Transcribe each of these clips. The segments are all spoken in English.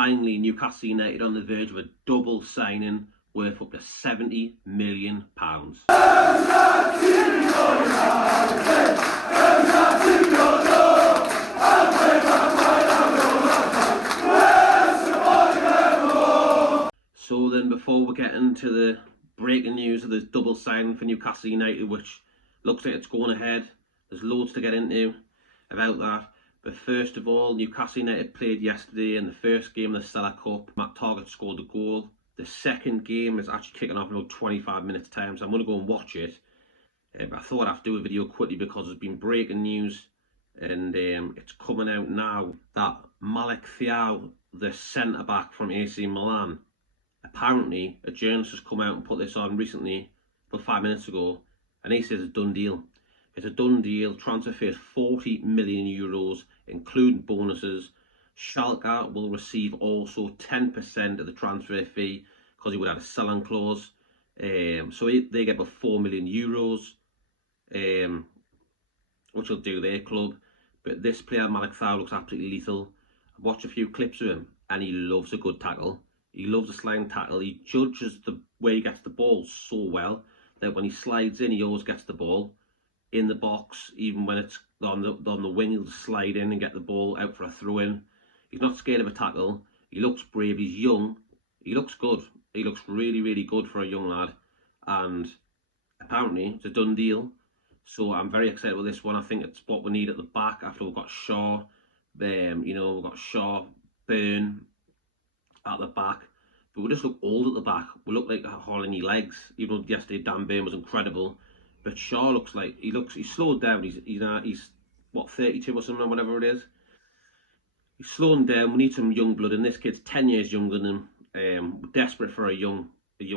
finally Newcastle United on the verge of a double signing worth up to £70 million. So then, before we get into the breaking news of this double signing for Newcastle United, which looks like it's going ahead, there's loads to get into about that. But first of all, Newcastle United played yesterday in the first game of the Stella Cup. Matt Targett scored the goal. The second game is actually kicking off in about 25 minutes time, so I'm going to go and watch it. But I thought I'd do a video quickly because there's been breaking news, and it's coming out now that Malick Thiaw, the centre-back from AC Milan, apparently a journalist has come out and put this on recently, about 5 minutes ago, and he says it's a done deal. It's a done deal. Transfer fee is €40 million, including bonuses. Schalke will receive also 10% of the transfer fee because he would have a sell-on clause. So they get about €4 million, which will do their club. But this player, Malick Thiaw, looks absolutely lethal. I've watched a few clips of him, and he loves a good tackle. He loves a sliding tackle. He judges the way he gets the ball so well that when he slides in, he always gets the ball in the box. Even when it's on the wing, he'll just slide in and get the ball out for a throw-in. He's not scared of a tackle. He looks brave. He's young. He looks good. He looks really, really good for a young lad. And apparently, it's a done deal. So I'm very excited with this one. I think it's what we need at the back after we've got Shaw. We've got Shaw, Burn at the back. But we just look old at the back. We look like hauling any legs. Even though yesterday Dan Burn was incredible. But Shaw looks like he's slowed down. He's what, 32 or something, or whatever it is. He's slowing down. We need some young blood, and this kid's 10 years younger than him. We're desperate for a young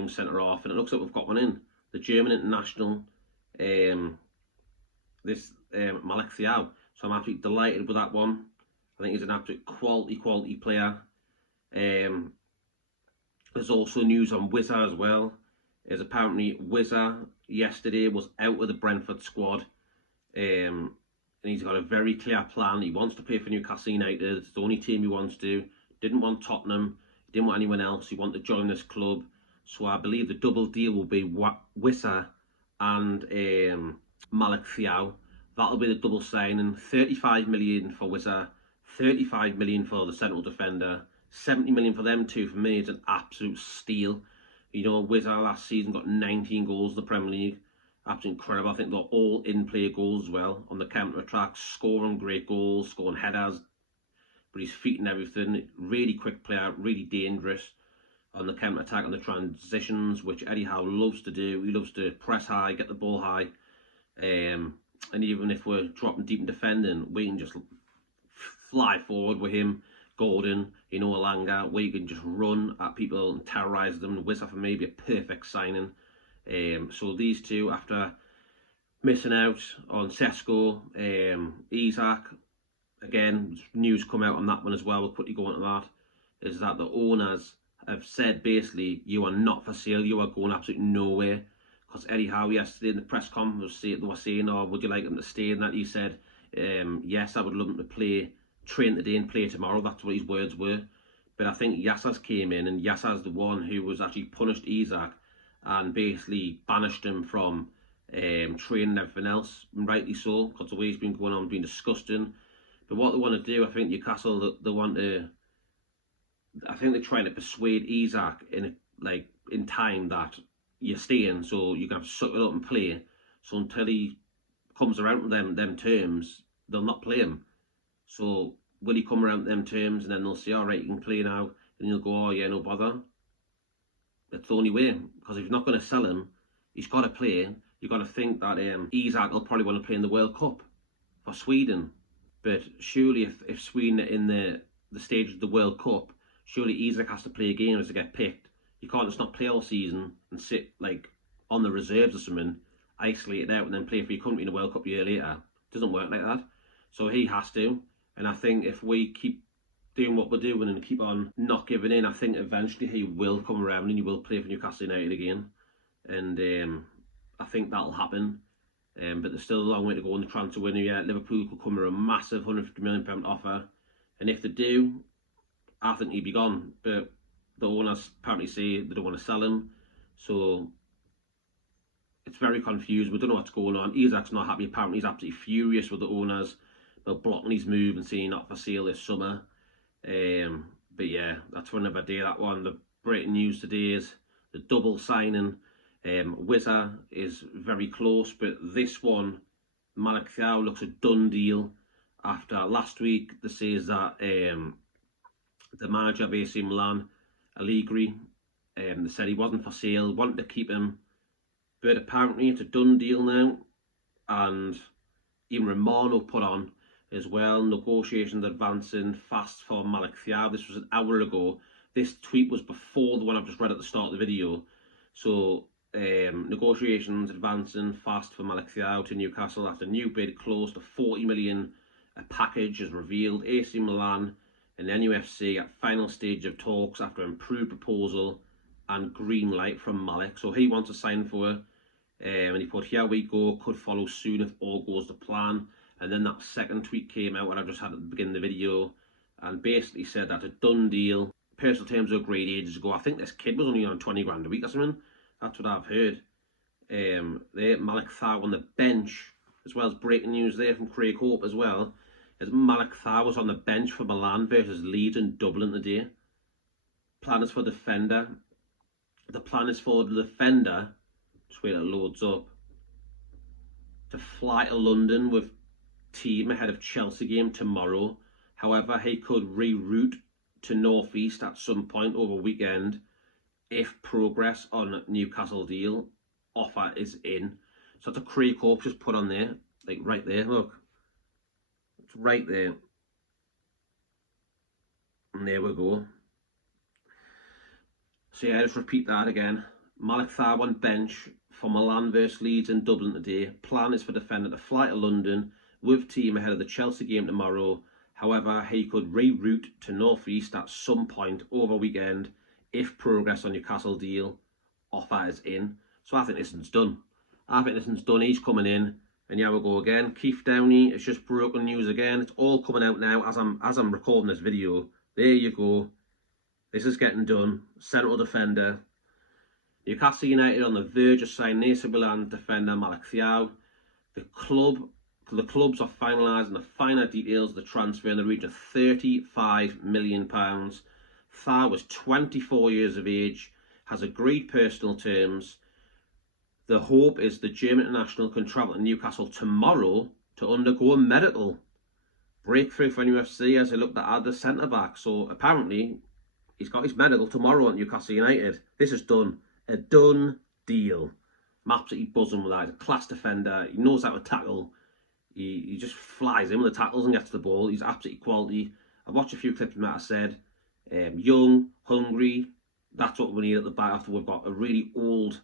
centre half, and it looks like we've got one in. The German international, Malick Thiaw. So I'm absolutely delighted with that one. I think he's an absolute quality player. There's also news on Wissa as well. Is apparently Wissa yesterday was out of the Brentford squad, and he's got a very clear plan. He wants to play for Newcastle United. It's the only team he wants to. Didn't want Tottenham. Didn't want anyone else. He wanted to join this club. So I believe the double deal will be Wissa and Malick Thiaw. That'll be the double signing. 35 million for Wissa, 35 million for the central defender, 70 million for them two. For me, it's an absolute steal. You know, Wissa last season got 19 goals in the Premier League. Absolutely incredible. I think they're all in-play goals as well. On the counter-attack, scoring great goals, scoring headers. But his feet and everything. Really quick player, really dangerous. On the counter-attack, on the transitions, which Eddie Howe loves to do. He loves to press high, get the ball high. And even if we're dropping deep in defending, we can just fly forward with him. Gordon, Alanga, where you can just run at people and terrorise them. Wissa for me be a perfect signing. So these two, after missing out on Sesko, Isak, again, news come out on that one as well. We'll quickly go on to that. Is that the owners have said basically, you are not for sale, you are going absolutely nowhere. Because Eddie Howe yesterday in the press conference, they were saying, oh, would you like him to stay? And that he said, yes, I would love him to train today and play tomorrow. That's what his words were. But I think Yassas came in, and Yassas the one who was actually punished Isak and basically banished him from training and everything else, and rightly so, because the way he's been going on has been disgusting. But what they want to do, I think Newcastle, they want to, I think they're trying to persuade Isak in time that you're staying, so you can have to suck it up and play. So until he comes around with them terms, they'll not play him. So will he come around with them terms, and then they'll say, all right, you can play now, and he'll go, oh yeah, no bother. That's the only way, because if you're not going to sell him, he's got to play. You've got to think that Isak will probably want to play in the World Cup for Sweden. But surely if Sweden are in the stage of the World Cup, surely Isak has to play games to get picked. You can't just not play all season and sit on the reserves or something, isolated out, and then play for your country in the World Cup a year later. It doesn't work like that. So he has to. And I think if we keep doing what we're doing and keep on not giving in, I think eventually he will come around and he will play for Newcastle United again. And I think that'll happen. But there's still a long way to go in the transfer window yet. Liverpool could come with a massive £150 million offer. And if they do, I think he'd be gone. But the owners apparently say they don't want to sell him. So it's very confused. We don't know what's going on. Isak's not happy. Apparently he's absolutely furious with the owners. They're blocking his move and saying not for sale this summer. But yeah, that's for another day, that one. The breaking news today is the double signing. Wissa is very close, but this one, Malick Thiaw, looks a done deal. After last week, they says that the manager of AC Milan, Allegri, they said he wasn't for sale, wanted to keep him. But apparently it's a done deal now. And even Romano put on as well, negotiations advancing fast for Malick Thiaw. This was an hour ago. This tweet was before the one I've just read at the start of the video. So negotiations advancing fast for Malick Thiaw to Newcastle after new bid close to 40 million. A package is revealed. AC Milan and nufc at final stage of talks after improved proposal and green light from Malick. So he wants to sign for it. And he put, here we go, could follow soon if all goes to plan. And then that second tweet came out, what I just had at the beginning of the video, and basically said that's a done deal. Personal terms were agreed ages ago. I think this kid was only on 20 grand a week or something. That's what I've heard. There, Malick Thiaw on the bench, as well as breaking news there from Craig Hope as well, as Malick Thiaw was on the bench for Milan versus Leeds in Dublin today. Plan is for defender. The plan is for the defender, just wait till it loads up, to fly to London with team ahead of Chelsea game tomorrow. However, he could reroute to North East at some point over weekend if progress on Newcastle deal offer is in. So that's a Craig Hope just put on there, like right there, look. It's right there. And there we go. So yeah, just repeat that again. Malick Thiaw on bench for Milan vs Leeds in Dublin today. Plan is for defender to fly to London with team ahead of the Chelsea game tomorrow. However, he could reroute to North East at some point over weekend if progress on Newcastle deal offer is in. So I think this one's done. He's coming in. And here we go again. Keith Downey, it's just broken news again. It's all coming out now as I'm recording this video. There you go. This is getting done. Central defender. Newcastle United on the verge of signing AC Milan defender Malick Thiaw. The clubs are finalising the finer details of the transfer in the region of £35 million. Thiaw was 24 years of age, has agreed personal terms. The hope is the German international can travel to Newcastle tomorrow to undergo a medical. Breakthrough for nufc as they look to add the centre-back. So apparently he's got his medical tomorrow at Newcastle United. This is done. A done deal. I'm absolutely buzzing with that. He's a class defender. He knows how to tackle. He just flies in with the tackles and gets the ball. He's absolutely quality. I've watched a few clips of that I said. Young, hungry. That's what we need at the back after we've got a really old...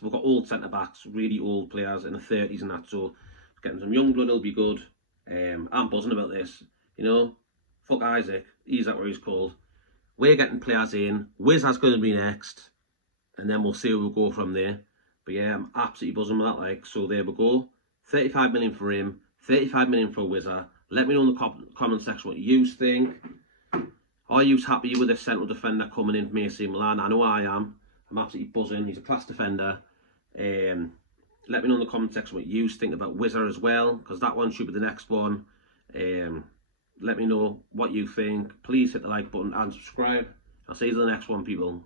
We've got old centre-backs, really old players in the 30s and that. So getting some young blood will be good. I'm buzzing about this. You know, fuck Isak. Isak, what he's called. We're getting players in. Wissa's going to be next. And then we'll see where we'll go from there. But yeah, I'm absolutely buzzing with that. Like, so there we go. 35 million for him. 35 million for Wissa. Let me know in the comment section what you think. Are you happy with this central defender coming in from AC Milan? I know I am. I'm absolutely buzzing. He's a class defender. Let me know in the comment section what you think about Wissa as well, because that one should be the next one. Let me know what you think. Please hit the like button and subscribe. I'll see you in the next one, people.